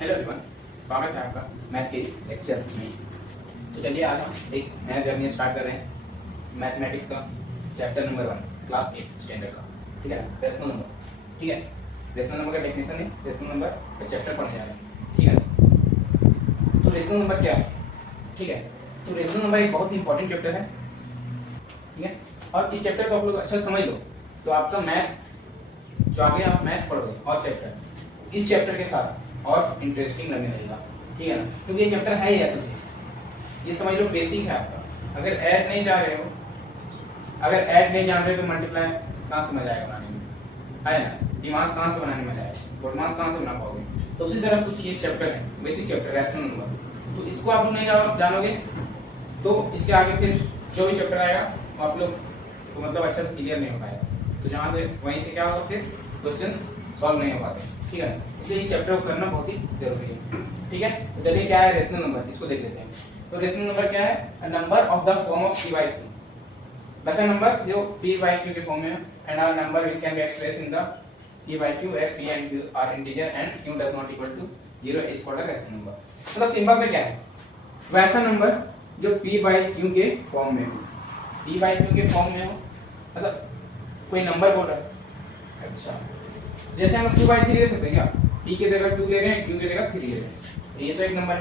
Hello everyone, स्वागत है आपका मैथ के इस लेक्चर में। तो चलिए आज हम एक नया जर्नी स्टार्ट कर रहे हैं मैथमेटिक्स का चैप्टर नंबर 1 क्लास 8 स्टैंडर्ड का। ठीक है, रेशनल नंबर। ठीक है, रेशनल नंबर का डेफिनेशन है, रेशनल नंबर का चैप्टर पढ़ने जा रहे हैं। ठीक है, तो रेशनल नंबर क्या है? ठीक है, तो रेशनल नंबर एक बहुत ही इंपॉर्टेंट चैप्टर है। ठीक है, और इस चैप्टर को आप लोग अच्छा समझ लो तो आपका मैथ जो आगे आप मैथ पढ़ोगे और चैप्टर इस चैप्टर के साथ और इंटरेस्टिंग लगने लगेगा। ठीक है ना, क्योंकि ये चैप्टर है ही ऐसा चीज, ये समझ लो बेसिक है आपका। अगर ऐड नहीं जा रहे हो, अगर ऐड नहीं जान रहे तो मल्टीप्लाई कहाँ से मजा आएगा बनाने में, है ना? डिमांड्स कहाँ से बनाने में मजा आएगा, बोडमास कहाँ से बना पाओगे? तो उसी तरह कुछ ये चैप्टर है, बेसिक चैप्टर रैशनल नंबर। तो इसको आप लोग नहीं जानोगे तो इसके आगे फिर जो भी चैप्टर आएगा वो आप लोग तो मतलब अच्छा से क्लियर नहीं हो पाएगा। तो जहाँ से वहीं से क्या होगा, फिर क्वेश्चंस सॉल्व नहीं हो पाते। ठीक है, इसलिए इस चैप्टर को करना बहुत ही जरूरी है। ठीक है, तो चलिए क्या है रेशनल नंबर, इसको देख लेते हैं। तो रेशनल नंबर क्या है? A number of the form of p by q, वैसा नंबर जो p by q के फॉर्म में है। And our number which can be expressed in the p by q where p and q are integer and q does not equal to 0 is called a rational number। मतलब simple से क्या है, वैसा नंबर जो p by q के फॉर्म में हो, p by q के फॉर्म में हो, मतलब कोई नंबर बोल रहा है। अच्छा, जैसे हम 2 by 3 ले सकते हैं क्या? p की जगह 2 ले रहे हैं, q की जगह 3 ले रहे हैं, ये तो एक नंबर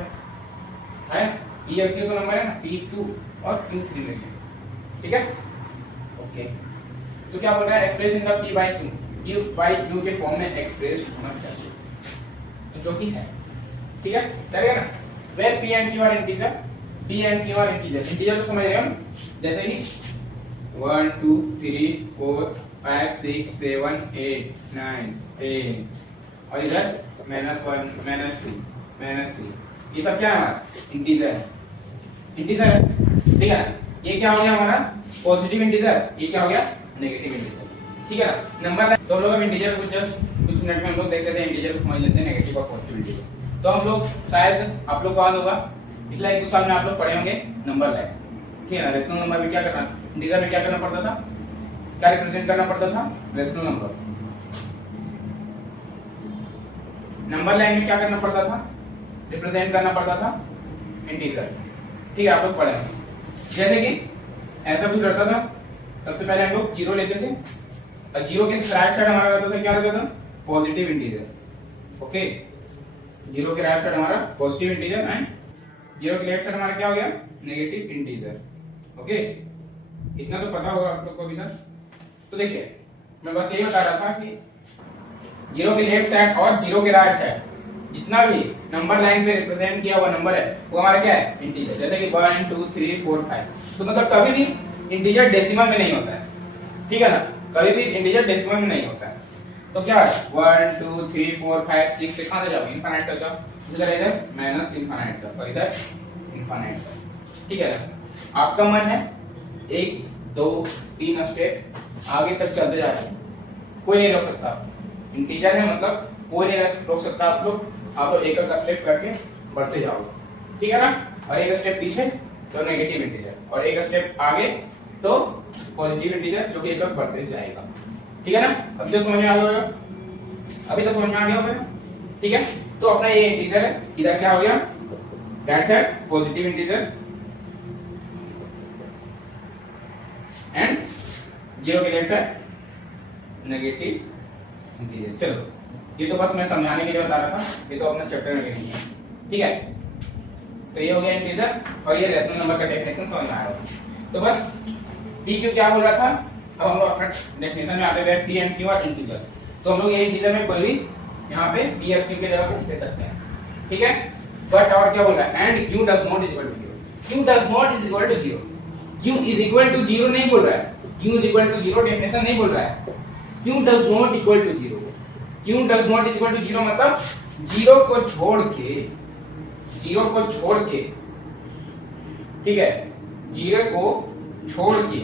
है। p और q का नंबर है ना, p2 और q3 ले हैं। ठीक है, ओके। तो क्या बोल रहा है? Express in the p by q, p by q के फॉर्म में एक्सप्रेस होना चाहिए, तो जो कि है। ठीक है, चलेगा ना? Where p and q are integer, p and q are integer, integer तो समझ रहे हो, जैसे कि 1 2 3 4 5 6 7 8 9 10 और इधर -1 -2 -3, ये सब क्या है? हमारा इंटीजर है, इंटीजर है। ठीक है, ये क्या हो गया हमारा? पॉजिटिव इंटीजर, ये क्या हो गया? Negative integer. ठीक है ना? नंबर तो हम लोग अब इंटीजर को जस्ट कुछ मिनट में हम लोग देख लेते हैं, इंटीजर को समझ लेते हैं, नेगेटिव और पॉजिटिव इंटीजर। तो हम लोग शायद आप लोग को याद होगा पिछला एक साल में आप लोग पढ़े होंगे नंबर लाइन। ठीक है ना? रेशनल नंबर में क्या करना, इंटीजर में क्या करना पड़ता था, क्या रिप्रेजेंट करना पड़ता था? Rational number. नंबर लाइन में क्या करना पड़ता था? रिप्रेजेंट करना पड़ता था इंटीजर। ठीक है, आप लोग पढ़े हैं। जैसे कि ऐसा कुछ रहता था, सबसे पहले हम लोग जीरो लेते थे और जीरो के राइट साइड हमारा रहता था, क्या रहता था? Positive integer. ओके, जीरो के राइट साइड हमारा पॉजिटिव इंटीजर एंड जीरो के लेफ्ट साइड हमारा क्या हो गया? Negative integer. ओके, इतना तो पता होगा आप लोग को अभी तक। तो देखिए, मैं बस यही बता रहा था कि जीरो के लेफ्ट साइड और जीरो के राइट साइड जितना भी नंबर लाइन पे रिप्रेजेंट किया हुआ नंबर है वो हमारा क्या है? इंटीजर। जैसे कि 1 2 3 4 5, तो मतलब कभी भी इंटीजर डेसिमल में नहीं होता है। ठीक है ना? कभी भी इंटीजर डेसिमल में नहीं होता है। तो क्या है? 1 2 3 4 5 6 से कहां तक जाओगे? इनफाइनाइट तक जाओ, इधर इधर माइनस इनफाइनाइट तक और इधर इनफाइनाइट तक। ठीक है ना? आपका मन है 1 2 3 स्टेप आगे तक चलते जा रहे हैं, कोई नहीं रोक सकता। इंटीजर है मतलब कोई नहीं रोक सकता। आप लोग एक एक स्टेप करके बढ़ते जाओगे। ठीक है ना? और एक स्टेप पीछे तो नेगेटिव इंटीजर, और एक स्टेप आगे तो पॉजिटिव इंटीजर, जो कि एक एक बढ़ते जाएगा। ठीक है ना? अभी तो समझ में आ गया होगा, अभी तो समझ में आ गया होगा। ठीक है, तो अपना ये इंटीजर है, इधर क्या हो गया? Right side positive integer and zero के लेफ्ट साइड नेगेटिव इंटीजर। चलो, ये तो बस मैं समझाने के लिए बता रहा था, ये तो अपना चैप्टर में नहीं है। ठीक है, तो ये हो गया इंटीजर और ये रेशनल नंबर का डेफिनेशन समझ में आया होगा। तो बस p q क्या बोल रहा था, अब हम लोग अपना डेफिनेशन में आते हैं। p and q are integer, तो हम लोग ये इंटीजर में कोई भी यहाँ पे p और q के जगह पे दे सकते हैं। ठीक है, बट और क्या बोल रहा है? And q does not is equal to 0, q does not is equal to 0, q is equal to 0 नहीं बोल रहा है, q is equal to 0 definition नहीं बोल रहा है। q does not equal to 0, q does not equal to 0 मतलब zero को छोड़ के, जीरो को छोड़ के, ठीक है, जीरो को छोड़ के,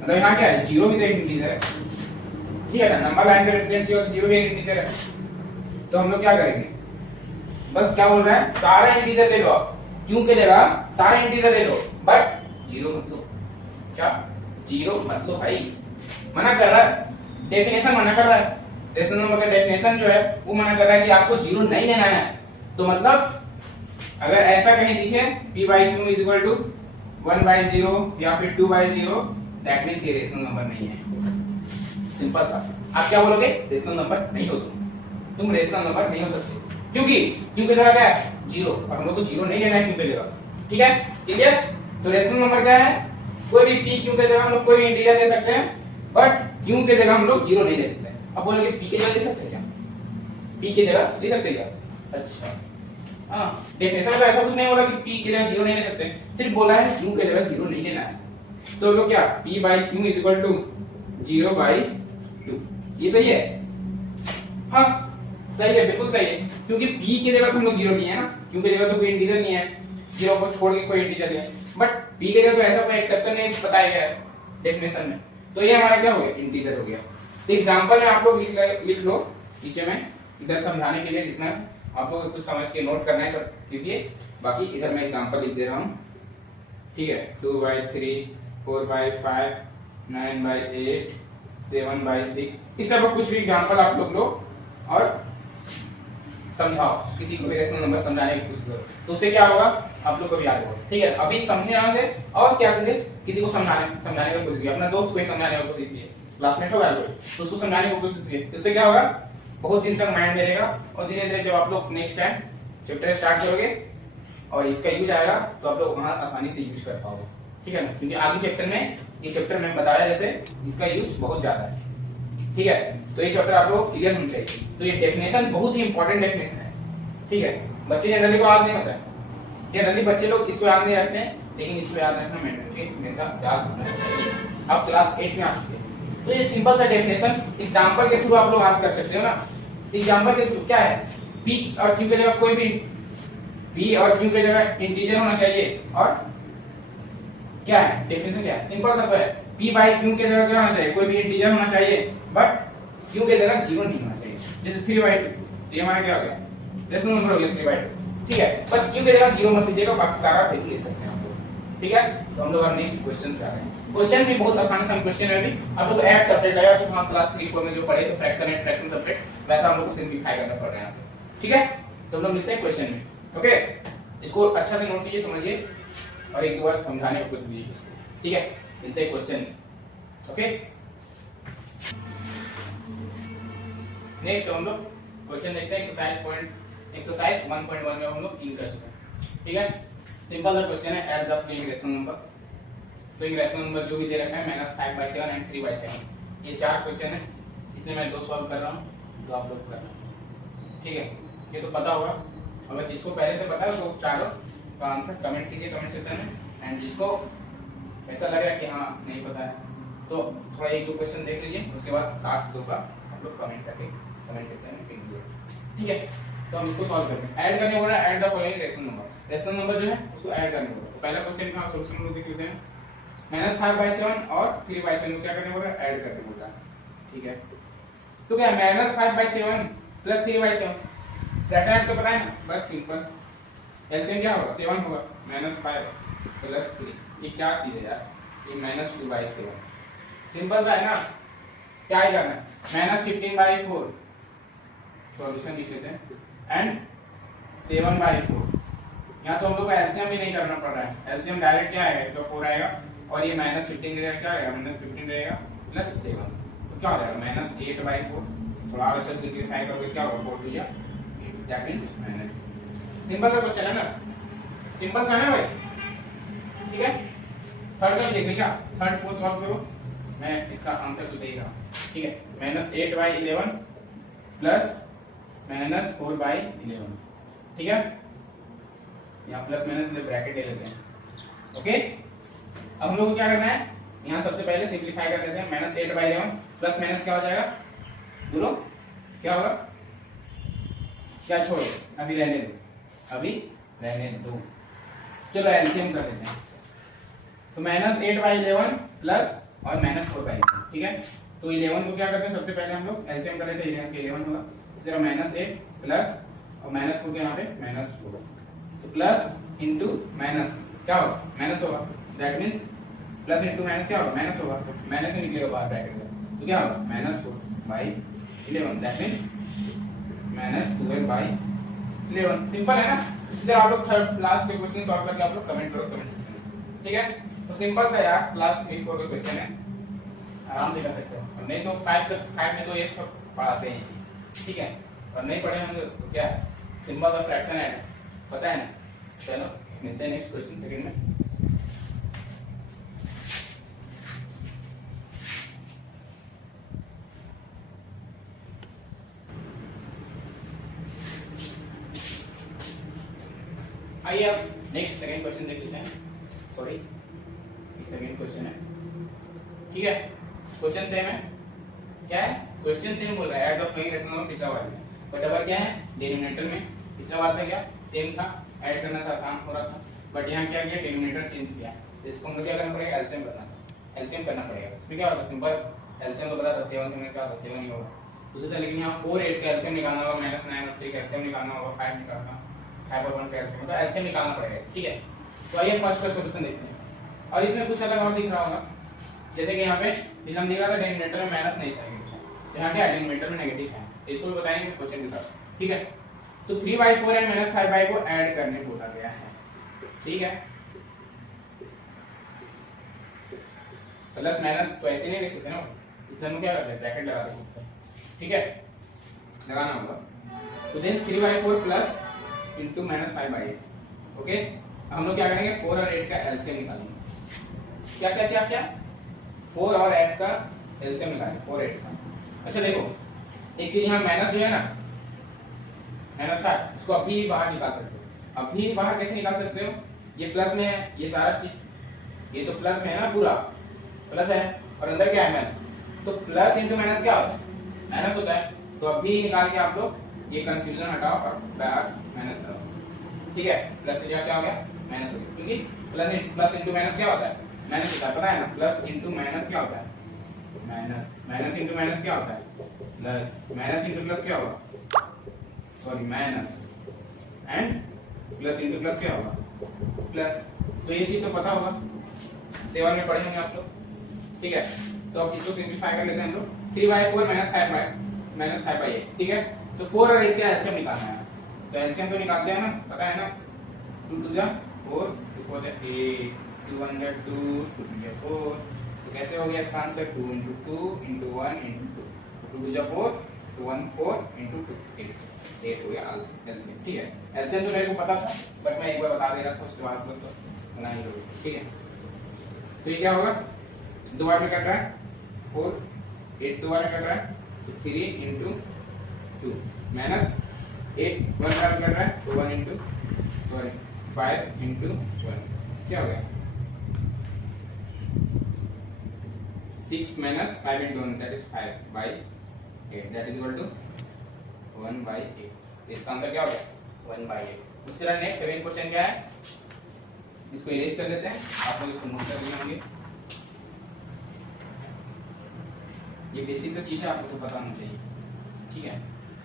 मतलब यहाँ क्या है? जीरो भी तो एक इंटीजर है। ठीक है ना? नंबर लाइन पे रिप्रेजेंट किया तो जीरो भी एक इंटीजर है। तो हम लोग क्या करेंगे? बस क्या बोल रहा है? सारे इंटीजर ले लो, क्यों के जगह सारे इंटीजर ले लो, बट जीरो मत लो। क्या? जीरो मत लो भाई, मना कर रहा है, डेफिनेशन मना कर रहा है। रेशनल नंबर का डेफिनेशन जो है वो मना कर रहा है कि आपको जीरो नहीं लेना है। तो मतलब अगर ऐसा कहीं दिखे p by q is equal to 1/0 या फिर 2/0, दैट मींस ये रेशनल नंबर नहीं है। सिंपल सा। आप क्या बोलोगे? रेशनल नंबर नहीं हो तुम रेशनल नंबर नहीं हो सकते। क्योंकि q की जगह क्या है? 0, और हम लोग को 0 नहीं लेना है q की जगह। ठीक है, क्लियर? तो रेशनल नंबर क्या है? कोई भी p q की जगह हम लोग कोई भी इंटीजर ले सकते हैं, बट q की जगह हम लोग 0 नहीं ले सकते। अब बोलोगे p की जगह ले सकते हैं क्या? p की जगह ले सकते हैं क्या? अच्छा, हाँ, डेफिनेशन में ऐसा कुछ नहीं बोला कि p की जगह 0 नहीं ले सकते, सिर्फ बोला है q की जगह 0 नहीं लेना है। तो लोग क्या p by q is equal to 0/2, ये सही है? हाँ सही है, बिल्कुल सही है, क्योंकि p की जगह तो हम लोग 0 लिए है ना, q की जगह तो कोई इंटीजर नहीं है, 0 को छोड़ के कोई इंटीजर नहीं है, बट p की जगह तो ऐसा कोई एक्सेप्शन नहीं बताया गया है डेफिनेशन में, तो ये हमारा क्या हो गया? इंटीजर हो गया। तो एग्जांपल में आप लोग लिख लो नीचे में, इधर समझाने के लिए जितना आप लोग कुछ समझ के नोट करना है तो कीजिए, बाकी इधर मैं एग्जांपल लिख दे रहा हूँ। ठीक है, 2/3, 4/5, 9/8, 7/6, इस टाइप का कुछ भी एग्जांपल आप लोग लो और समझाओ, किसी को भी रेशनल नंबर समझाने की कोशिश करो, तो उससे क्या होगा? आप लोग को भी याद होगा। ठीक है, अभी समझे यहाँ से, और क्या कीजिए, किसी को समझाने की कोशिश कीजिए, अपना दोस्त को समझाने की कोशिश कीजिए, क्लासमेट होगा कोई तो उसको समझाने की कोशिश कीजिए। इससे क्या होगा? बहुत दिन तक माइंड में रहेगा, और धीरे धीरे जब आप लोग नेक्स्ट टाइम चैप्टर स्टार्ट करोगे और इसका यूज आएगा तो आप लोग वहां आसानी से यूज कर पाओगे। ठीक है ना, क्योंकि आगे चैप्टर में, इस चैप्टर में बताया जैसे इसका यूज बहुत ज्यादा है। ठीक है, तो ये चैप्टर आप लोग क्लियर होना चाहिए। तो ये डेफिनेशन बहुत ही इंपॉर्टेंट डेफिनेशन है। ठीक है, बच्चे जनरली को याद नहीं होता है, जनरली बच्चे लोग इसको याद नहीं रखते हैं, लेकिन इसको याद रखना मैंडेटरी, हमेशा याद रखना चाहिए। अब क्लास 8 में आ चुके हैं, तो ये सिंपल सा डेफिनेशन एग्जांपल के थ्रू आप लोग याद कर सकते हो ना। एग्जांपल के थ्रू क्या है? p और q की जगह कोई भी, p और q की जगह इंटीजर होना चाहिए, और क्या है डेफिनेशन? क्या है? सिंपल सा है, p by q की जगह क्या होना चाहिए? कोई भी इंटीजर होना चाहिए, बट q की जगह 0 नहीं होना चाहिए। जैसे 3/2, ये हमारा क्या हो गया? रेशनल नंबर हो गया 3/2। ठीक है, बस q की जगह 0 मत लीजिएगा, बाकी सारा वैल्यू ले सकते हैं आप लोग। ठीक है, तो हम लोग अब नेक्स्ट क्वेश्चन कर रहे हैं। क्वेश्चन भी बहुत आसान क्वेश्चन है, भी आप लोग ऐड सब्जेक्ट आएगा कि हम क्लास 3 4 में जो पढ़े थे फ्रैक्शन एंड फ्रैक्शन सब्जेक्ट, वैसा हम लोग को सिंपलीफाई करना पड़ रहा है। ठीक है, तो हम लोग मिलते हैं क्वेश्चन में। ओके, इसको अच्छा से नोट कीजिए, समझिए, और एक दो बार समझाने की कोशिश कीजिए इसको। ठीक है, मिलते हैं क्वेश्चन। ओके, नेक्स्ट हम लोग क्वेश्चन देखते हैं। एक्सरसाइज 1.1 में हम लोग इन कर चुके हैं। ठीक है, सिंपल सा क्वेश्चन है, add the following rational number. तो एक रेशनल नंबर जो भी दे रखा है -5/7 एंड 3/7, ये चार क्वेश्चन है, इसमें मैं 2 सॉल्व कर रहा हूँ, तो आप लोग करना। ठीक है, ये तो पता होगा, अगर जिसको पहले से पता है तो चारों का आंसर कमेंट कीजिए कमेंट सेक्शन में, एंड जिसको ऐसा लग रहा है कि हाँ नहीं पता है तो थोड़ा 1-2 क्वेश्चन देख लीजिए, उसके बाद लास्ट 2 का आप लोग कमेंट करके कमेंट सेक्शन में लिख दीजिए। ठीक है, तो हम इसको सॉल्व करते हैं। ऐड करने बोला, add the following rational number. Rational number जो है उसको ऐड करने बोला, तो पहला क्वेश्चन का सॉल्यूशन हम लोग देख लेते हैं। -5/7 और 3/7 को क्या करने बोला? ऐड करने बोला। ठीक है, तो क्या -5/7 प्लस 3/7, फ्रैक्शन ऐड तो पता है ना, बस सिंपल एलसीएम क्या होगा? 7 होगा, -5 प्लस 3, ये क्या चीज है यार? ये -2/7, सिंपल सा है ना। क्या ही करना है? -15/4 सॉल्यूशन लिख लेते हैं, एंड 7/4। यहाँ तो हम लोग को एलसीएम भी नहीं करना पड़ रहा है, एलसीएम डायरेक्ट क्या आएगा? इसका 4 आएगा, और ये -15 रहेगा, क्या आएगा? -15 रहेगा प्लस 7, तो क्या हो जाएगा? -8/4। थोड़ा और अच्छे से सिंपलीफाई करोगे क्या होगा? 4 2 8, दैट मींस माइनस। सिंपल सा क्वेश्चन है ना, सिंपल सा है भाई। ठीक है, थर्ड का देख क्या, थर्ड को सॉल्व करो, मैं इसका आंसर तो दे ही रहा हूं। ठीक है, -8/11 प्लस -4/11। ठीक है, यहाँ प्लस माइनस ले ब्रैकेट ले लेते हैं। ओके, अब हम लोग को क्या करना है? यहाँ सबसे पहले सिंपलीफाई कर लेते हैं। -8/11 प्लस माइनस क्या हो जाएगा? बोलो क्या होगा? क्या छोड़ो, अभी रहने दो, अभी रहने दो। चलो एलसीएम कर देते हैं, तो -8/11 प्लस और -4/11। ठीक है, तो 11 को क्या करते हैं? सबसे पहले हम लोग एलसीएम कर लेते हैं, 11 होगा, तो -8 प्लस और -4 के यहाँ पे -4, तो प्लस इंटू माइनस क्या होगा? माइनस होगा, that means plus into minus क्या होगा? माइनस होगा, तो माइनस ही निकलेगा बाहर ब्रैकेट में, तो क्या होगा? -4/11, दैट मींस -12/11। 11 सिंपल है ना। इधर आप लोग थर्ड लास्ट के क्वेश्चन सॉल्व करके आप लोग कमेंट करो कमेंट सेक्शन में, ठीक है। तो सिंपल सा यार क्लास 3-4 का क्वेश्चन है, आराम से कर सकते हो। और नहीं तो 5 तक 5 में तो ये सब पढ़ाते हैं, ठीक है। और नहीं पढ़े होंगे तो क्या है, सिंपल का फ्रैक्शन है, पता है ना। चलो मिलते हैं नेक्स्ट क्वेश्चन सेकंड में। आइए अब नेक्स्ट सेकंड क्वेश्चन देख लेते हैं। सॉरी ये सेकंड क्वेश्चन है, ठीक है। क्वेश्चन सेम है, क्या है क्वेश्चन सेम बोल रहा है add the following rational number पिछला वाला में, बट अगर क्या है डिनोमिनेटर में पिछला वाला था क्या सेम था, ऐड करना था आसान हो रहा था, बट यहाँ क्या किया डिनोमिनेटर चेंज किया। इसको हम क्या करना पड़ेगा एलसीएम करना था, एलसीएम करना पड़ेगा। इसमें क्या होगा सिंपल एलसीएम तो पता था 7 से क्या होगा 7 ही होगा उसी तरह, लेकिन यहाँ 4 8 का एलसीएम निकालना होगा, -9 और 3 का एलसीएम निकालना होगा, 5 निकालना 5 और 1 का एलसीएम, तो एलसीएम निकालना पड़ेगा, ठीक है। तो आइए फर्स्ट का सॉल्यूशन देखते हैं। और इसमें कुछ अलग और दिख रहा होगा, जैसे कि यहाँ पे फिर हम दिखा था डिनोमिनेटर में माइनस नहीं था, तो यहाँ क्या डिनोमिनेटर में नेगेटिव है, इसको भी बताएंगे क्वेश्चन के साथ, ठीक है। तो 3/4 एंड -5/5 को ऐड करने बोला गया है, ठीक है। प्लस माइनस तो ऐसे नहीं लिख सकते ना, इसलिए हम क्या करते हैं ब्रैकेट लगा देते हैं खुद से, ठीक है, लगाना होगा। तो देन 3/4 प्लस इनटू -5/8, ओके। हम लोग क्या करेंगे 4 और 8 का एलसीएम निकालेंगे। क्या क्या क्या क्या 4 और 8 का एलसीएम निकालेंगे, 4 8 का। अच्छा देखो एक चीज यहाँ माइनस जो है ना -5, इसको अभी बाहर निकाल सकते हो। अभी बाहर कैसे निकाल सकते हो, ये प्लस में है, ये सारा चीज ये तो प्लस में है ना, पूरा प्लस है और अंदर क्या है माइनस, तो प्लस इंटू माइनस क्या होता है माइनस होता है। तो अभी निकाल के आप लोग ये कंफ्यूजन हटाओ और बाहर माइनस करो, ठीक है। प्लस से क्या हो गया माइनस हो गया, क्योंकि प्लस इंटू माइनस क्या होता है माइनस होता है, पता है ना। प्लस इंटू माइनस क्या होता है माइनस, माइनस इंटू माइनस क्या होता है प्लस, माइनस इंटू प्लस क्या होगा sorry minus, and plus into plus क्या होगा प्लस। तो ये चीज तो पता होगा, 7 में पढ़े होंगे आप लोग, ठीक है। तो अब इसको सिंपलीफाई कर लेते हैं हम लोग, 3/4 -5/8, ठीक है। तो 4 और 8 का एलसीएम निकालना है, तो एलसीएम तो निकालते हैं ना, पता है ना 2 2 जा 4 2 4 जा 8 2 1 जा 2 2 2 जा 4, तो कैसे हो गया इसका आंसर 2 × 2 × 1 × 2, 2 2 जा 4 2 1 4 × 2 8 हो गया एलसीएम, ठीक है। एलसीएम तो मेरे को पता था बट मैं एक बार बता दे रहा था, उसके बाद आप लोग तो बना ही लोगे, ठीक है। तो ये क्या होगा 2 बार में कट रहा है 4 8 2 बार में कट रहा है, तो 3 × 2 माइनस 8 1 बार में कट रहा है, तो 1 × सॉरी 5 × 1 क्या हो गया 6 - 5 × 1 that is 5/8 that is equal to 1/8। इसका आंसर क्या हो गया 1/8। उसी तरह नेक्स्ट सेकंड क्वेश्चन क्या है, इसको इरेज कर लेते हैं, आप लोग इसको नोट कर लिए होंगे। ये बेसिक सा चीज है, आपको तो पता होना चाहिए, ठीक है।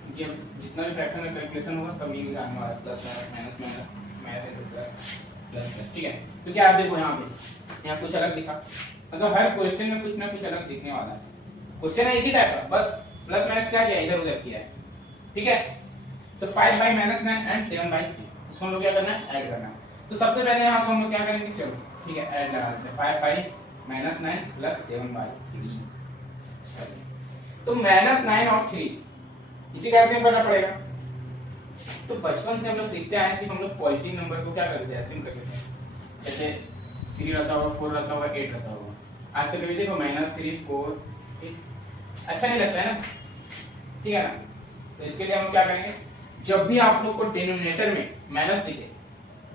क्योंकि अब जितना भी फ्रैक्शन में कैलकुलेशन होगा सब ये आने वाला है, plus minus minus minus into plus plus plus, ठीक है। तो क्या आप देखो यहाँ कुछ अलग दिखा, मतलब हर क्वेश्चन में कुछ ना कुछ अलग दिखने वाला है। क्वेश्चन है एक ही टाइप का, बस प्लस माइनस क्या किया इधर उधर किया है, ठीक है। तो 5/-9 एंड 7/3 इसको हम लोग क्या करना है ऐड करना है। तो सबसे पहले यहाँ को हम लोग क्या करेंगे, चलो ठीक है ऐड लगा देते हैं 5/-9 प्लस 7/3। तो -9 और 3 इसी का एलसीएम करना पड़ेगा। तो बचपन से हम लोग सीखते आए हैं, हम लोग पॉजिटिव नंबर को क्या करते हैं एलसीएम करते हैं, जैसे 3 रहता होगा 4 रहता होगा 8 रहता होगा। आज तक कभी देखो -3 4 8 अच्छा नहीं लगता है ना, ठीक है ना। तो इसके लिए हम क्या करेंगे, जब भी आप लोग को डिनोमिनेटर में माइनस दिखे,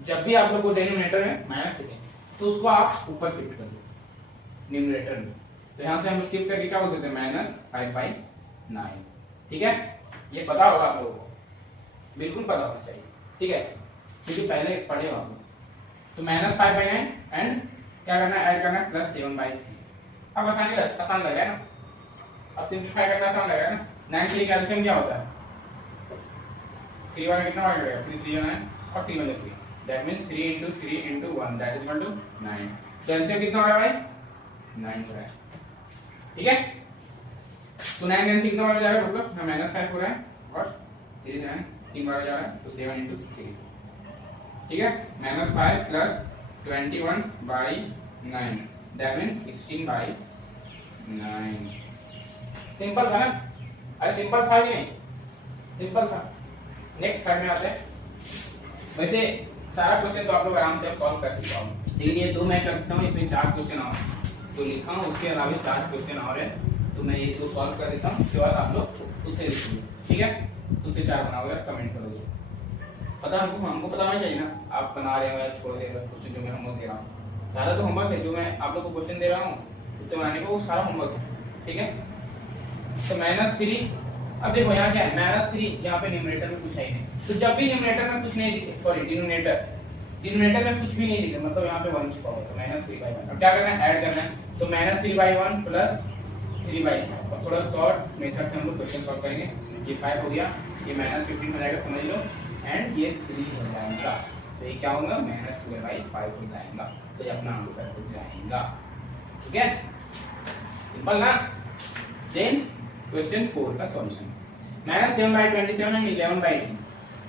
जब भी आप लोग को डिनोमिनेटर में माइनस दिखे तो उसको आप ऊपर शिफ्ट कर दो न्यूमरेटर में। तो यहाँ से हम लोग शिफ्ट करके क्या बोल सकते हैं -5/9, ठीक है। ये पता होगा आप लोगों को, बिल्कुल पता होना चाहिए, ठीक है, क्योंकि पहले पढ़े हो आप लोग। तो -5/9 एंड क्या करना है ऐड करना है +7/3। अब आसान लग रहा है ना, अब सिंपलीफाई करना आसान लग रहा है ना। 9 3 का एलसीएम क्या होता है 3 बार कितना बार करेगा 3 3 9 और 3 1 3, that means 3 × 3 × 1 that is equal to 9। तो एलसीएम कितना हो रहा है भाई 9 हो रहा है, ठीक है। तो 9 9 से कितना हो जा रहा है मतलब -5 हो रहा है और 3 9 3 बार जा रहा है तो 7 इंटू 3, ठीक है। -5 प्लस 21/9 दैट मीन्स 16/9। सिंपल था ना? अरे सिंपल था कि नहीं? सिंपल था। नेक्स्ट थर्ड में आते हैं। वैसे सारा क्वेश्चन तो आप लोग आराम से सॉल्व कर सकते हो, लेकिन ये 2 मैं करता हूँ, इसमें 4 क्वेश्चन और तो लिखा हूँ, उसके अलावा 4 क्वेश्चन और है तो मैं ये तो सॉल्व कर देता हूँ, उसके बाद आप लोग खुद से लिखोगे, ठीक है। खुद से 4 बनाओगे और कमेंट करोगे। पता हमको पता होना चाहिए ना आप बना रहे हो या छोड़ दे रहे हो क्वेश्चन जो मैं होमवर्क दे रहा हूँ। सारा तो होमवर्क है, जो मैं आप लोग को क्वेश्चन दे रहा हूँ उससे बनाने को, वो सारा होमवर्क है, ठीक है। तो -3, अब देखो यहाँ क्या है, -3 यहाँ पे न्यूमरेटर में कुछ है ही नहीं, तो जब भी न्यूमरेटर में कुछ नहीं दिखे, सॉरी डिनोमिनेटर में कुछ भी नहीं दिखे, मतलब यहाँ पे 1 छुपा हुआ है, तो -3/1। अब क्या करना है, ऐड करना है, तो -3/1 प्लस 3/5। और थोड़ा शॉर्ट मेथड से हम लोग क्वेश्चन सॉल्व करेंगे। ये 5 हो गया, ये -15 हो जाएगा, समझ लो, एंड ये 3 हो जाएगा, तो ये क्या होगा, -12/5 हो जाएगा, तो ये अपना आंसर हो जाएगा, ठीक है। सिंपल ना। देन क्वेश्चन 4 का सॉल्यूशन, -7/27 एंड 11/18,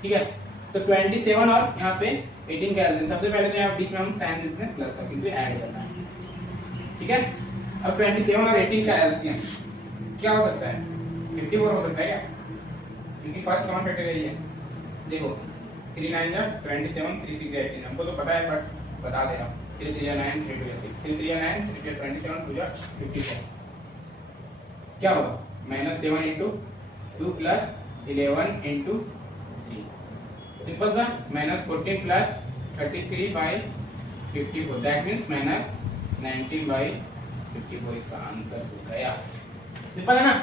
ठीक है। तो 27 और यहाँ पे 18 का एलसीएम, सबसे पहले तो यहाँ बीच में हम साइन देते हैं प्लस का, क्योंकि ऐड करना है, ठीक है। अब 27 और 18 का एलसीएम क्या हो सकता है, 54 हो सकता है क्या, क्योंकि फर्स्ट कॉमन फैक्टर यही है। देखो 3 9 जा 27, 3 6 18, हमको तो पता है बट बता दे रहा हूँ। 3 3 जा 9, 3 2 जा 6, 3 3 जा 9, 3 2 27, 2 जा 54, क्या होगा, -7 इंटू 2 प्लस 11 इंटू 3, सिंपल सा, -14 प्लस 33/54 दैट मीन्स -19/54 इसका आंसर हो गया। सिंपल है ना?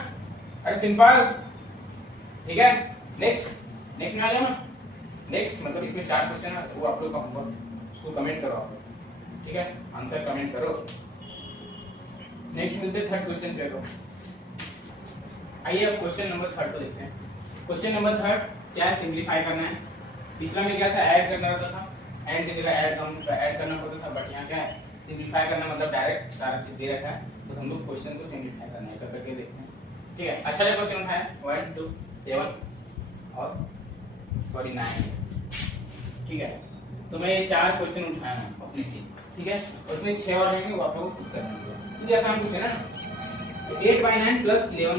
अरे सिंपल, ठीक है। नेक्स्ट में आ जाओ ना। नेक्स्ट मतलब इसमें 4 क्वेश्चन है, वो आप लोग का होमवर्क, उसको कमेंट करो आप लोग, ठीक है, आंसर कमेंट करो। नेक्स्ट मिलते थर्ड क्वेश्चन पे। तो आइए अब क्वेश्चन नंबर 3 को देखते हैं। क्वेश्चन नंबर 3 क्या है, सिंपलीफाई करना है। पिछला में क्या था, ऐड करना होता था, एंड की जगह ऐड करना पड़ता था, बट यहाँ क्या है, सिंपलीफाई करना, मतलब डायरेक्ट सारा चीज दे रखा है, तो हम लोग क्वेश्चन को सिंपलीफाई करना है, करके देखते हैं, ठीक है। अच्छा जो क्वेश्चन उठाया 1 2 7 और सॉरी 9, ठीक है। तो मैं ये 4 क्वेश्चन उठाया हूँ अपने से, ठीक है, और उसमें 6 और रहेंगे, वो आप लोगों को खुद करना है, क्योंकि आसान क्वेश्चन है ना। तो 8/9 प्लस 11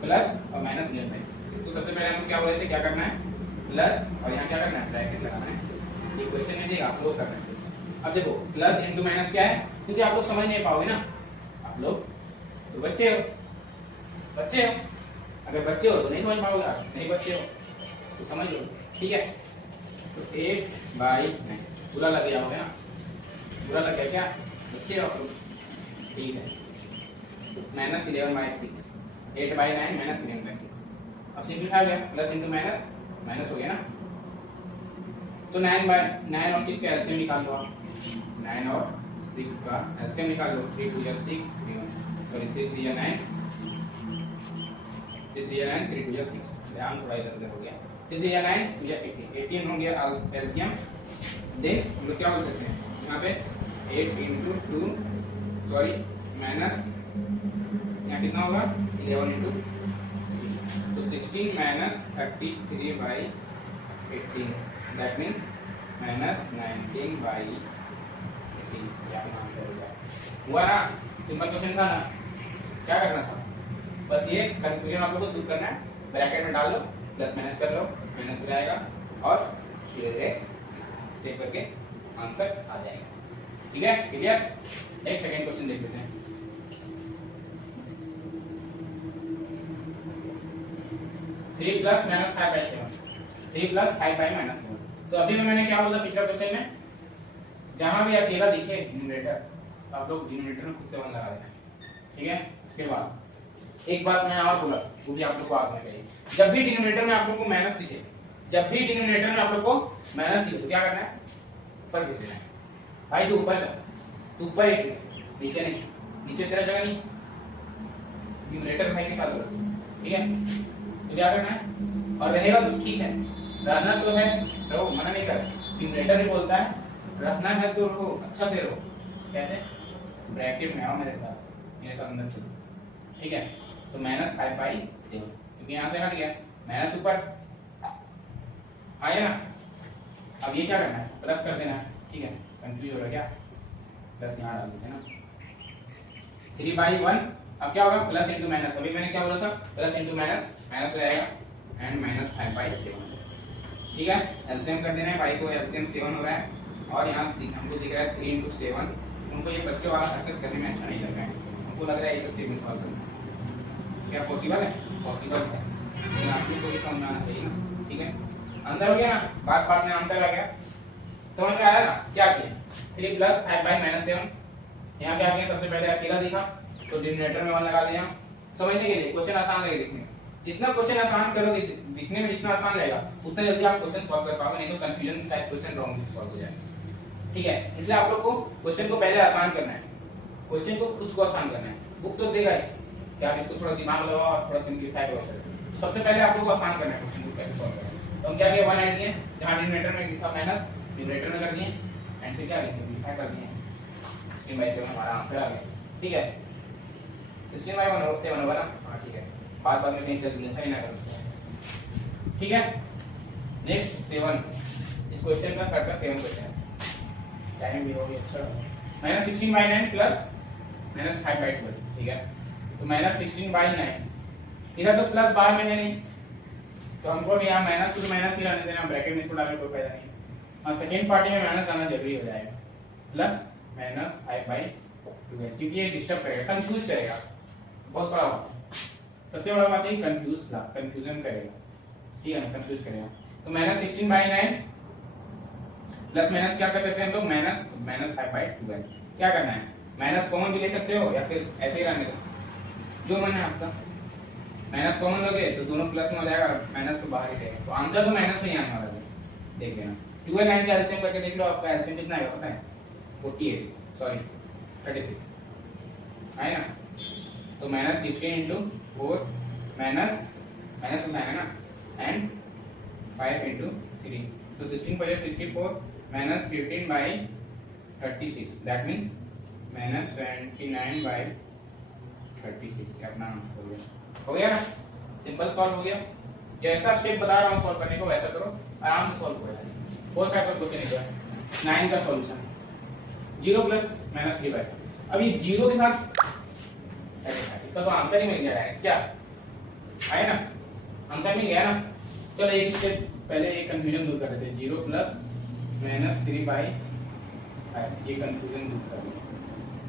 प्लस और -11/6, इसको सबसे पहले हम क्या बोले थे, क्या करना है, प्लस, और यहाँ क्या करना है, ब्रैकेट लगाना है। ये क्वेश्चन में देगा, आप लोग करना है। अब देखो प्लस इंटू माइनस क्या है, क्योंकि आप लोग समझ नहीं पाओगे ना, आप लोग तो बच्चे हो, अगर बच्चे हो तो नहीं समझ पाओगे, आप नहीं बच्चे हो तो समझ लो, ठीक है। तो 8/9 पूरा लग गया हो गया, पूरा लग गया क्या, बच्चे हो आप लोग, ठीक है। -11/6, 8/9 -11/6। अब सिंपलीफाई हो गया, प्लस इंटू माइनस, माइनस हो गया ना। तो 9 और 6 का एलसीएम निकाल लो आप, 9 और 6 का एलसीएम निकाल लो, 3 2 6, 3 3 9, 3 3 9, 3 2 6, ध्यान थोड़ा इधर उधर हो गया, 3 3 9, 2 18 हो गया एलसीएम। देन हम लोग क्या बोल सकते हैं, यहाँ पे 8 इंटू 2, सॉरी माइनस, यहाँ कितना होगा, 11 इंटू, तो 16 -33/18 दैट मीन्स -19/18, क्या आंसर हो गया, हुआ ना। सिंपल क्वेश्चन था ना, क्या करना था, बस ये कंफ्यूजन आप लोगों को दूर करना है, ब्रैकेट में डाल लो, प्लस माइनस कर लो, माइनस हो जाएगा, और धीरे धीरे स्टेप करके आंसर आ जाएगा, ठीक है, क्लियर। नेक्स्ट सेकंड क्वेश्चन देख लेते हैं। 3 + -5/7, 3 + 5/-7। तो अभी में मैंने क्या बोला पिछला क्वेश्चन में, जहां भी अकेला दिखे डिनोमिनेटर, तो आप लोग डिनोमिनेटर में खुद से 1 लगा देना है, ठीक है। उसके बाद एक बात मैं और बोला, वो भी आप लोग को आना चाहिए, जब भी डिनोमिनेटर में आप लोग को माइनस दिखे, जब भी डिनोमिनेटर में आप लोग को माइनस दिखे, तो क्या करना है, ऊपर लिख देना है। भाई तू ऊपर जा, तू ऊपर एक, नीचे नहीं, नीचे तेरा जगह नहीं, डिनोमिनेटर भाई के साथ लो, ठीक है। तो क्या करना है, और रहेगा तो ठीक है, रहना तो है रहो, मना नहीं कर, न्यूमरेटर भी बोलता है रखना है तो रहो, अच्छा से रहो, कैसे, ब्रैकेट में आओ मेरे साथ अंदर चलो, ठीक है। तो -5/7, क्योंकि यहाँ से हट गया, माइनस ऊपर, आया ना। अब ये क्या करना है, प्लस कर देना है, ठीक है। कंफ्यूज हो रहा है क्या, प्लस यहाँ डाल देते हैं ना, 3/1। अब क्या होगा, प्लस इंटू माइनस, अभी मैंने क्या बोला था, प्लस इंटू माइनस, माइनस हो जाएगा एंड -5/7, ठीक है। एलसीएम कर देना है, y को एलसीएम 7 हो रहा है और यहाँ हमको दिख रहा है 3 × 7। उनको ये बच्चों वाला हरकत करने में अच्छा नहीं लग रहा है, उनको लग रहा है ये तो स्टेटमेंट सॉल्व करना है। क्या पॉसिबल है, पॉसिबल है, लेकिन आपको कोई समझ में आना चाहिए ना, ठीक है। आंसर हो गया ना, बात बात में आंसर आ गया, समझ में आया ना। क्या किया, 3 + 5/-7, यहाँ क्या किया, सबसे पहले अकेला दिखा तो डिनोमिनेटर में 1 लगा दिया। समझने के लिए क्वेश्चन आसान लगे दिखने में, जितना क्वेश्चन आसान करोगे, दिखने में जितना आसान लगेगा उतना जल्दी आप क्वेश्चन सॉल्व कर पाओगे, नहीं तो कंफ्यूजन शायद क्वेश्चन रॉन्ग सॉल्व हो जाए, ठीक है। इसलिए आप लोग को क्वेश्चन को पहले आसान करना है, क्वेश्चन को खुद को आसान करना है। बुक तो देगा ही कि आप इसको थोड़ा दिमाग लगाओ और थोड़ा सिंपलीफाई करो। तो सबसे पहले आप लोग को आसान करना है क्वेश्चन को पहले सॉल्व करना। तो हम क्या किया, 1 ऐड किए, जहां डिनोमिनेटर में लिखा माइनस, डिनोमिनेटर में कर दिए एंड फिर क्या सिंपलीफाई कर दिए, 16/7 हमारा आंसर आ गया, ठीक है। 16/7 होगा ना, हाँ ठीक है, बात में कहीं कैलकुलेशन ही ना करो, ठीक है। नेक्स्ट 7, इस क्वेश्चन का थर्ड का 7 क्वेश्चन है, टाइम भी हो गया, अच्छा। -16/9 प्लस -5/12, ठीक है। तो -16/9, इधर तो प्लस बाहर में है नहीं, तो हमको भी यहाँ माइनस टू माइनस ही रहने देना, ब्रैकेट में इसको डालने कोई फायदा नहीं। और सेकेंड पार्टी में माइनस आना जरूरी हो जाएगा, प्लस -5/12, क्योंकि ये डिस्टर्ब करेगा, कंफ्यूज करेगा, बहुत बड़ा बात है। सबसे बड़ा बात है कंफ्यूजन करेगा, ठीक है ना, कंफ्यूज करेगा। तो -16/9 प्लस माइनस क्या कर सकते हैं हम लोग, -5/12। क्या करना है, माइनस कॉमन भी ले सकते हो या फिर ऐसे ही रहने दो, जो मन है आपका। माइनस कॉमन लोगे तो दोनों प्लस में हो जाएगा, माइनस तो बाहर ही रहेगा, तो आंसर तो माइनस में ही आने वाला है, देख लेना। 2 और 9 का एलसीएम करके देख लो, आपका एलसीएम कितना आएगा पता है, 36 आए ना। तो -16 × 4 माइनस होता है ना, एंड 5 × 3, तो 16 × 64 -15/36, दैट मींस -29/36, अपना आंसर हो गया ना, सिंपल सॉल्व हो गया। जैसा स्टेप बता रहा हूँ सॉल्व करने को वैसा करो, आराम से सॉल्व हो जाएगा। 4 फैक्टर क्वेश्चन है, 9 का सॉल्यूशन 0 + -3/, अब ये 0 के साथ इसका तो आंसर ही मिल गया है, क्या आए ना, आंसर मिल गया ना। चलो एक स्टेप पहले एक कंफ्यूजन दूर कर देते हैं, 0 + -3/5, ये कंफ्यूजन दूर कर देते,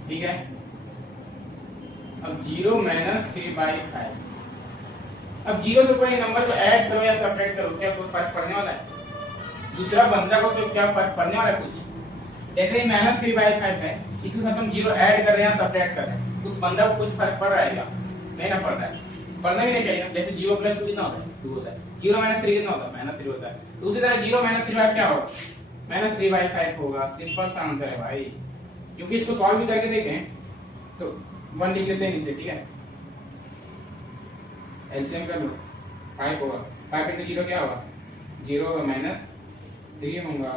ठीक है। अब 0 - 3/5, अब 0 से कोई नंबर को ऐड करो या सब्ट्रैक्ट करो, क्या कोई फर्क पड़ने वाला है, दूसरा बंदा को तो क्या फर्क पड़ने वाला है कुछ। जैसे ही -3/5 है, इसके साथ हम 0 ऐड कर रहे हैं या सब्ट्रैक्ट कर रहे हैं, उस बंदा को कुछ फर्क पड़ रहा है क्या, नहीं ना पड़ रहा है, पढ़ना भी नहीं चाहिए। जैसे 0 + 2 कितना होता है, 2 होता है, 0 - 3 कितना होता है, -3 होता है। तो उसी तरह 0 - 3/5 क्या होगा, -3/5 होगा, सिंपल सा आंसर है भाई। क्योंकि इसको सॉल्व भी करके देखें तो 1 लिख लेते हैं नीचे, ठीक है। एलसीएम कर लो, 5 होगा, 5 × 0 क्या होगा, 0 होगा, -3 होगा,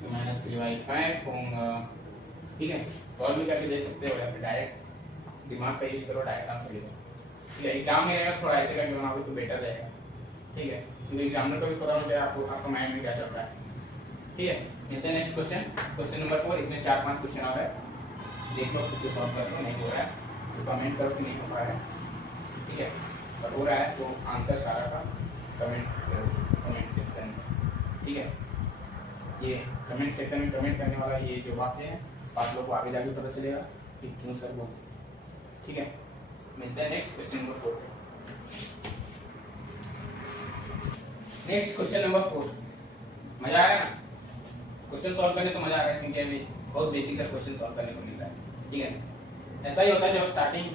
तो -3/5 होगा, ठीक है। सॉल्व भी करके देख सकते हो या फिर डायरेक्ट दिमाग का यूज करो, डायरेक्ट आंसर लिखो, ठीक है। एग्जाम में रहेगा थोड़ा ऐसे करके बनाओगे तो बेटर रहेगा, ठीक है, क्योंकि एग्जामिनर को भी पता होना चाहिए आपको आपका माइंड में क्या चल रहा है, ठीक है। मिलते हैं नेक्स्ट क्वेश्चन नंबर 4, इसमें 4-5 क्वेश्चन आ रहा है, देख लो खुद से सॉल्व कर लो, नहीं हो रहा है तो कमेंट करो कि नहीं हो पा रहा है, ठीक है। और हो रहा है तो आंसर सारा का कमेंट करो कमेंट सेक्शन में, ठीक है। ये कमेंट सेक्शन में कमेंट करने वाला ये जो बातें हैं आप लोग को आगे जाके पता चलेगा कि क्यों सर बोलते, ठीक है। मिलते हैं नेक्स्ट क्वेश्चन नंबर 4 पे। नेक्स्ट क्वेश्चन नंबर 4, मजा आ रहा है ना, क्वेश्चन सॉल्व करने तो मजा आ रहा है, क्योंकि अभी बहुत बेसिक सा क्वेश्चन सॉल्व करने को मिल रहा है, ठीक है। ऐसा ही होता है जब स्टार्टिंग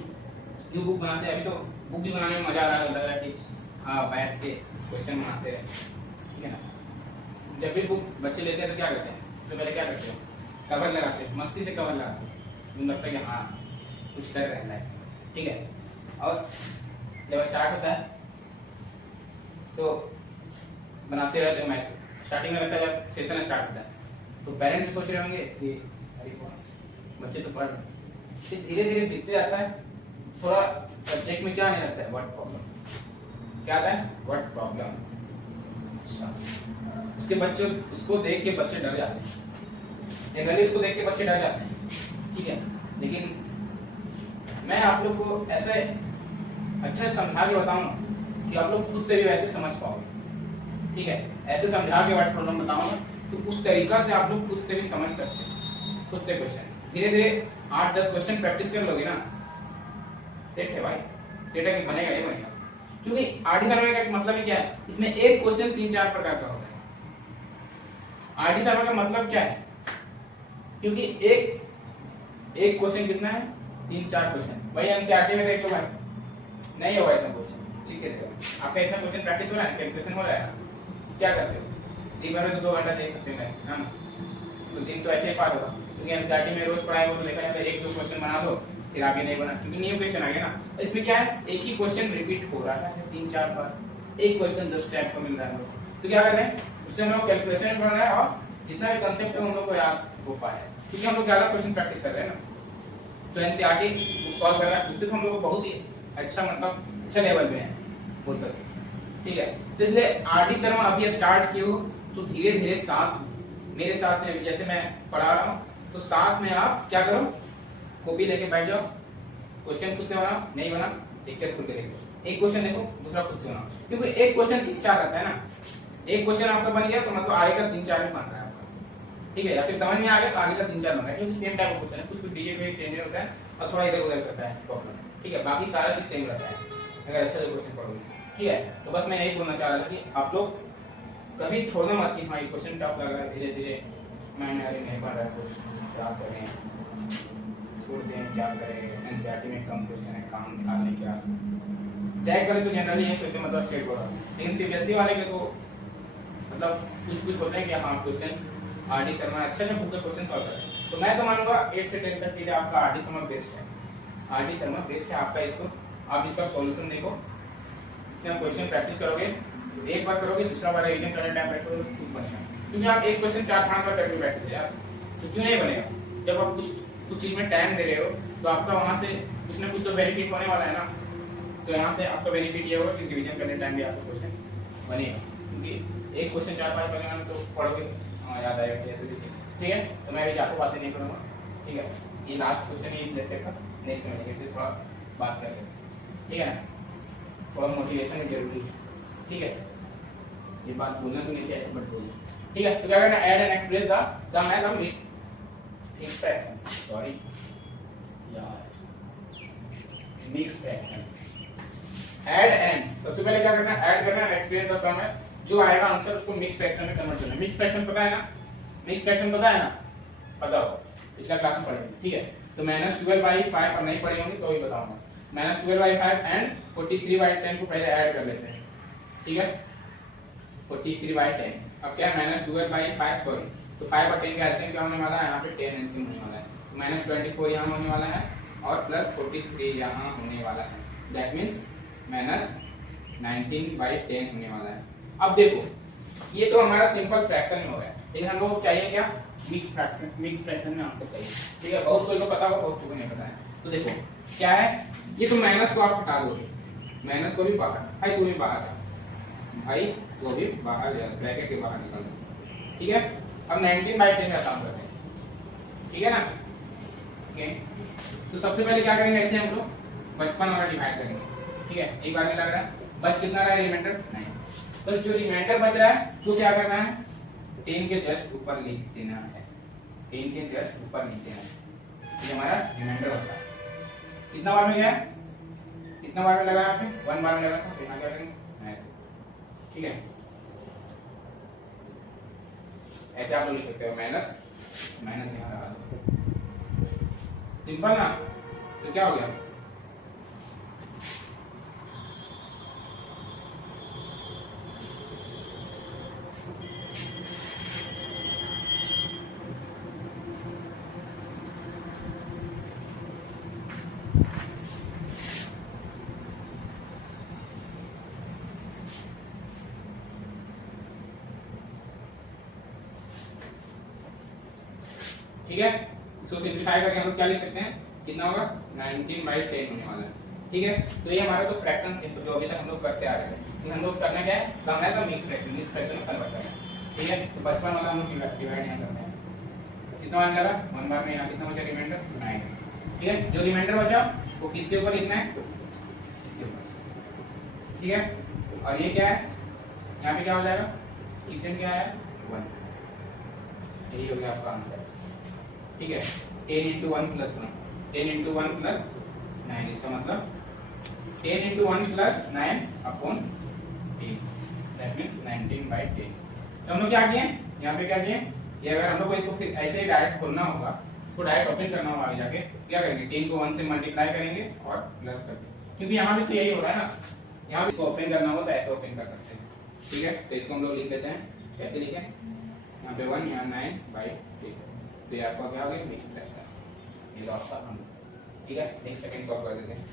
न्यू बुक बनाते हैं, अभी तो बुक भी बनाने में मजा आ रहा है, लग रहा है कि हाँ बैठ के क्वेश्चन बनाते रहे, ठीक है ना। जब भी बुक बच्चे लेते हैं तो क्या करते हैं, तो पहले क्या करते हैं, कवर लगाते हैं, मस्ती से कवर लगाते हैं, मुझे लगता है कि हाँ कुछ कर रहा है, ठीक है। और जब स्टार्ट होता है तो बनाते रहते हैं, मैथ स्टार्टिंग में रहता है, जब सेशन स्टार्ट होता है तो पेरेंट्स भी सोच रहे होंगे कि अरे बच्चे तो पढ़ रहे, फिर धीरे धीरे बीतते जाता है, थोड़ा सब्जेक्ट में क्या आने लगता है, वर्ड प्रॉब्लम, क्या आता है, वर्ड प्रॉब्लम, अच्छा, उसके बच्चे उसको देख के बच्चे डर जाते हैं, जनरली इसको देख के बच्चे डर जाते हैं, ठीक है। लेकिन मैं आप लोग को ऐसे अच्छे से समझा के बताऊंगा कि आप लोग खुद से भी वैसे समझ पाओगे, ठीक है। ऐसे समझा के वर्ड प्रॉब्लम बताऊंगा तो उस तरीका से आप लोग खुद से भी समझ सकते हैं, खुद से क्वेश्चन धीरे धीरे 8-10 क्वेश्चन प्रैक्टिस कर लोगे ना, सेट है भाई, सेट है कि बनेगा ये बनेगा। क्योंकि आरडी सर्वे का मतलब ही क्या है, इसमें एक क्वेश्चन 3-4 प्रकार का होता है। आरडी सर्वे का मतलब क्या है, क्योंकि एक क्वेश्चन कितना है, 3-4 क्वेश्चन। वही एनसीईआरटी में देख लो भाई, नहीं होगा इतना क्वेश्चन, लिख के देखो आपका इतना क्वेश्चन प्रैक्टिस हो रहा है, कैलकुलेशन हो रहा है, क्या करते हो दिन भर में तो 2 घंटा दे सकते हैं ना, तो दिन तो ऐसे ही पार होगा। क्योंकि एनसीईआरटी में रोज पढ़ाए वो तो देखा जाता है 1-2 क्वेश्चन बना दो फिर आगे नहीं बना, क्योंकि न्यू क्वेश्चन आ गया ना। इसमें क्या है, एक ही क्वेश्चन रिपीट हो रहा है 3-4 बार, एक क्वेश्चन 10 टाइप का मिल रहा है, तो क्या कर रहे हैं उससे हम लोग कैलकुलेशन में पढ़ रहे हैं और जितना भी कंसेप्ट है हम लोग को याद हो पाए, क्योंकि हम लोग ज्यादा क्वेश्चन प्रैक्टिस कर रहे हैं ना। तो एनसीईआरटी सॉल्व कर रहा है, उससे तो हम लोग को बहुत ही अच्छा मतलब अच्छा लेवल पे है बोल सकते, ठीक है। तो इसलिए आरडी शर्मा अभी स्टार्ट किए हो तो धीरे धीरे साथ मेरे साथ में जैसे मैं पढ़ा रहा हूँ तो साथ में आप क्या करो, कॉपी लेके बैठ जाओ, क्वेश्चन खुद से बनाओ, नहीं बना पिक्चर खुद के देखो, एक क्वेश्चन देखो दूसरा खुद से बनाओ, क्योंकि एक क्वेश्चन 3-4 रहता है ना, एक क्वेश्चन आपका बन गया तो मतलब आगे का 3-4 भी बन रहा है आपका, ठीक है। या फिर समझ में आ गया तो आगे का 3-4 बन रहा है, क्योंकि सेम टाइप का क्वेश्चन है, कुछ डीजे पे चेंज होता है और थोड़ा इधर उधर करता है प्रॉब्लम, ठीक है। बाकी सारा चीज सेम रहता है अगर अच्छा से क्वेश्चन पढ़ोगे, ठीक है। तो बस मैं यही बोलना चाह रहा था कि आप लोग कभी छोड़ना मत कि हाँ ये क्वेश्चन टफ लग रहा है, धीरे धीरे मैंने अरे नहीं पढ़ रहा है कुछ, क्या करें छोड़ दें क्या करें, एनसीईआरटी में कम क्वेश्चन है काम निकालने क्या, चेक करें तो जनरली ये सोचते मतलब स्टेट बोर्ड, लेकिन सीबीएसई वाले के तो मतलब कुछ होते हैं कि हाँ क्वेश्चन आरडी शर्मा अच्छा बुक का क्वेश्चन सॉल्व करें। तो मैं तो मानूंगा 8 से 10 तक के लिए आपका आरडी शर्मा बेस्ट है, आरडी शर्मा बेस्ट है आपका। इसको आप इसका सॉल्यूशन देखो, इतना क्वेश्चन प्रैक्टिस करोगे, एक बार करोगे दूसरा बार रिवीजन करने टाइम बैठोगे तो खुद बनेगा, क्योंकि आप एक क्वेश्चन 4-5 बार करके बैठते यार तो क्यों नहीं बनेगा। जब आप कुछ चीज में टाइम दे रहे हो तो आपका वहां से कुछ ना कुछ तो बेनिफिट होने वाला है ना, तो यहाँ से आपका बेनिफिट ये होगा कि रिवीजन करने टाइम भी आपका क्वेश्चन बनेगा, क्योंकि एक क्वेश्चन 4-5 बार करना तो पढ़ोगे हाँ याद आएगा कैसे देखिए, ठीक है। तो मैं अभी आपको बातें नहीं करूँगा, ठीक है। ये लास्ट क्वेश्चन है इस लेक्चर का, नेक्स्ट में कैसे थोड़ा बात कर लेते, ठीक है ना, थोड़ा मोटिवेशन है जरूरी, ठीक है। ये बात बोलना तो नहीं चाहिए बट बोल, ठीक है। तो क्या करना, add and express the sum and the mix fraction, sorry यार मिक्स फ्रैक्शन, ऐड एंड सबसे पहले क्या करना है, ऐड करना है, एक्सप्रेस द सम है, जो आएगा आंसर उसको मिक्स फ्रैक्शन में कन्वर्ट करना है। मिक्स फ्रैक्शन पता है ना, मिक्स फ्रैक्शन पता है ना, पता हो पिछला क्लास में पढ़ेंगे, ठीक है। तो -12/5 और नहीं पढ़े होंगे तो ही बताऊंगा, -12/5 एंड 43/10 को पहले ऐड कर लेते हैं, ठीक है। 43/10 अब क्या है -12/5 सॉरी, तो 5 और 10 का एलसीएम क्या होने वाला है, यहाँ पे 10 एलसीएम होने वाला है, तो -24 यहाँ होने वाला है और +43 यहाँ होने वाला है, दैट मीन्स -19/10 होने वाला है। अब देखो ये तो हमारा सिंपल फ्रैक्शन में हो गया, लेकिन हम लोग को चाहिए क्या, मिक्स फ्रैक्शन में आंसर चाहिए, ठीक है। बहुत कोई को पता होगा, बहुत को नहीं पता है। तो देखो क्या है, ये तो माइनस को आप हटा दोगे, माइनस को भी बाहर, भाई तू भी बाहर जा, भाई तो भी बाहर जा, ब्रैकेट के बाहर निकाल दो, ठीक है। अब 19/10 का काम करते हैं, ठीक है ना, ओके। तो सबसे पहले क्या करेंगे, ऐसे हम लोग 55 वाला डिवाइड करेंगे, ठीक है। एक बार में लग रहा है बच कितना रहा है, रिमाइंडर नहीं, तो जो रिमाइंडर बच रहा है तो क्या करना है, 10 के जस्ट ऊपर लिख देना है, 10 के जस्ट ऊपर लिख देना है, ये हमारा रिमाइंडर होता है। कितना बार में गया, कितना बार में लगा आपने, 1 बार में लगा था, तो यहाँ क्या करेंगे ऐसे, ठीक है। ऐसे आप लोग लिख सकते हो, माइनस यहाँ लगा दो, सिंपल ना। तो क्या हो गया, ठीक है। इसको सिंपलीफाई करके हम लोग क्या लिख सकते हैं, कितना होगा 19/10 होने वाला है, ठीक है। तो ये हमारा तो फ्रैक्शन थे, तो जो अभी तक हम लोग करते आ रहे थे, तो हम लोग करना क्या है, सम एज अ मिक्स फ्रैक्शन में कन्वर्ट करना है। ठीक है, तो 55 वाला हम लोग डिवाइड यहाँ करते हैं, कितना आने लगा 1 बार में, यहाँ कितना बचा रिमाइंडर 9। ठीक है, जो रिमाइंडर बचा वो किसके ऊपर लिखना है, इसके ऊपर। ठीक है, और ये क्या है, यहाँ पे क्या हो जाएगा, किसम क्या है 1, यही हो गया आपका आंसर। ठीक है, 10 into 1 plus 1, 10 into 1 plus 9, इसका मतलब 10 into 1 plus 9 upon 10, that means 19/10। तो हम लोग क्या किए, यहाँ पे क्या किए, ये अगर हम लोग को इसको फिर ऐसे ही डायरेक्ट खोलना होगा, इसको डायरेक्ट ओपन करना होगा, आगे जाके क्या करेंगे, 10 को 1 से मल्टीप्लाई करेंगे और प्लस करके, क्योंकि यहाँ पे तो यही हो रहा है ना, यहाँ पे इसको ओपन करना हो तो ऐसे ओपन कर सकते हैं। ठीक है, तो इसको हम लोग लिख देते हैं, कैसे लिखें, यहाँ पे 1, यहाँ 9/10, तो ये आपका क्या हो गया, मिक्स फ्रैक्शन, ये आपका आंसर। ठीक है, नेक्स्ट सेकंड सॉल्व कर देते हैं।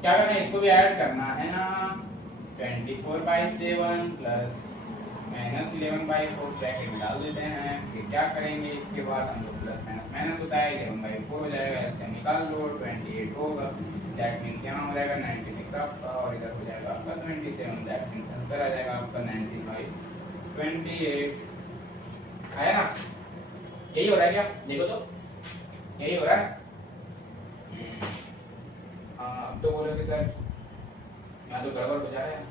क्या करना है, इसको भी ऐड करना है ना, 24/7 प्लस -11/4 ब्रैकेट डाल देते हैं। फिर क्या करेंगे, इसके बाद हम लोग प्लस माइनस माइनस होता है, 11/4 हो जाएगा, एलसीएम निकाल लो, 28 होगा, दैट मींस यहाँ हो जाएगा 96 आपका, और इधर हो जाएगा आपका 27, दैट मींस आंसर आ जाएगा आपका 19/28। आया ना, यही हो रहा है क्या, देखो तो यही हो रहा है। अब तो बोलोगे सर यहाँ तो गड़बड़ हो जा रहा है,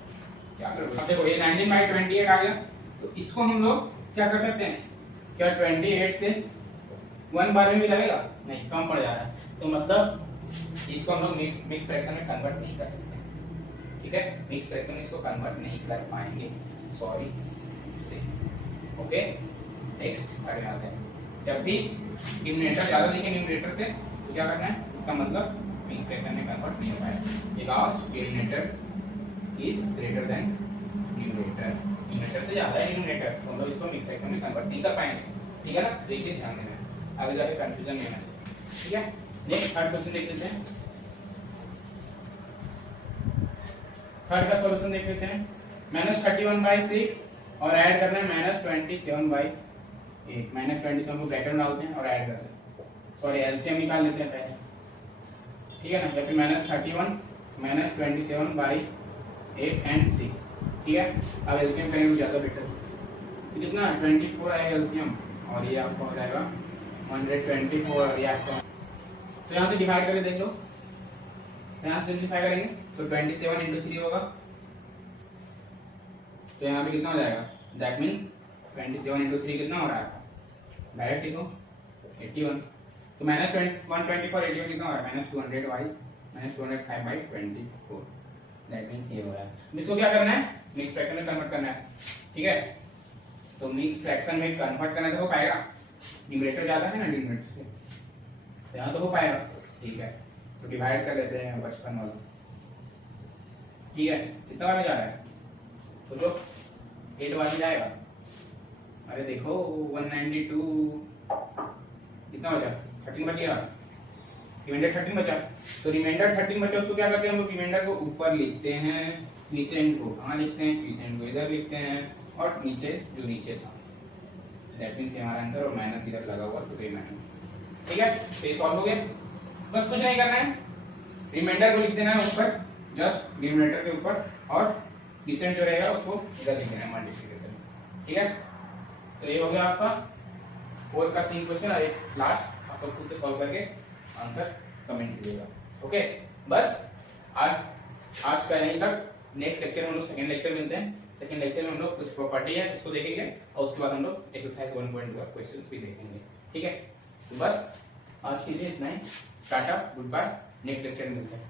क्या करोगे। अब देखो ये 19/28 आ गया, तो इसको हम लोग क्या कर सकते हैं, क्या 28 से 1 बार में भी लगेगा, नहीं कम पड़ जा रहा है, तो मतलब इसको हम लोग मिक्स फ्रैक्शन में कन्वर्ट नहीं कर सकते। ठीक है, मिक्स फ्रैक्शन में इसको कन्वर्ट नहीं कर पाएंगे, सॉरी से। ओके, नेक्स्ट आगे आते हैं, जब भी डिनोमिनेटर ज्यादा दिखे न्यूमरेटर से तो क्या करना है, इसका मतलब मिक्स फ्रैक्शन में कन्वर्ट नहीं हो पाएगा, because denominator is greater than numerator, numerator से ज्यादा है डिनोमिनेटर, तो हम लोग इसको मिक्स फ्रैक्शन में कन्वर्ट नहीं कर पाएंगे। ठीक है ना, तो ये चीज ध्यान देना है, आगे जाके कंफ्यूजन नहीं होना चाहिए। ठीक है, नेक्स्ट थर्ड क्वेश्चन देख लेते हैं। थर्ड का सॉल्यूशन देख लेते हैं, -31/6 और ऐड करना है -27/8, -27 को ब्रैकेट में डालते हैं और ऐड करते हैं, सॉरी एलसीएम निकाल लेते हैं पहले। ठीक है ना, या फिर -31 -27/8 एंड 6। ठीक है, अब एलसीएम करेंगे तो ज़्यादा बेटर, तो कितना 24 आएगा एलसीएम, और ये आपका हो जाएगा 124, और ये आपका, तो यहाँ से डिवाइड करके देख लो, यहाँ से सिंप्लीफाई करेंगे तो 27 × 3 होगा, तो यहाँ पे कितना हो जाएगा, दैट मीन्स 27 × 3 कितना हो रहा है, डायरेक्ट लिखो 81, तो -124 81 कितना हो रहा है, -205/24, दैट मीन्स ये हो रहा है। इसको क्या करना है, मिक्स फ्रैक्शन में कन्वर्ट करना है। ठीक है, तो मिक्स फ्रैक्शन में कन्वर्ट करना तो हो पाएगा, न्यूमरेटर ज्यादा है ना डिनोमिनेटर से, तो यहाँ तो हो पाएगा। ठीक है, तो डिवाइड कर लेते हैं 55 वाला। ठीक है, कितना बार में जा रहा है, सोचो 8 बार में जाएगा, अरे देखो 192, कितना बचा 13 बच गया, रिमाइंडर 13 बचा, तो रिमाइंडर 13 बचा, उसको क्या करते हैं हम लोग, रिमाइंडर को ऊपर लिखते हैं, क्विसेंट को कहाँ लिखते हैं, क्विसेंट को इधर लिखते हैं, और नीचे जो नीचे था, दैट मींस हमारा आंसर, और माइनस इधर लगा हुआ तो ये माइनस। ठीक है, तो ये सॉल्व हो गया, बस कुछ नहीं करना है, रिमाइंडर को लिख देना है ऊपर, जस्ट डिनोमिनेटर के ऊपर, और क्विसेंट जो रहेगा उसको इधर लिख देना है मल्टीप्लिकेशन। ठीक है, तो ये हो गया आपका 4 का 3 क्वेश्चन, और एक लास्ट आप लोग खुद से सॉल्व करके आंसर कमेंट कीजिएगा। ओके, बस आज का यहीं तक, नेक्स्ट लेक्चर में हम लोग सेकंड लेक्चर मिलते हैं, सेकंड लेक्चर में हम लोग कुछ प्रॉपर्टी है उसको देखेंगे, और उसके बाद हम लोग एक्सरसाइज 1.2 का क्वेश्चंस भी देखेंगे। ठीक है, तो बस आज के लिए इतना ही, tata, goodbye, next lecture में मिलते हैं।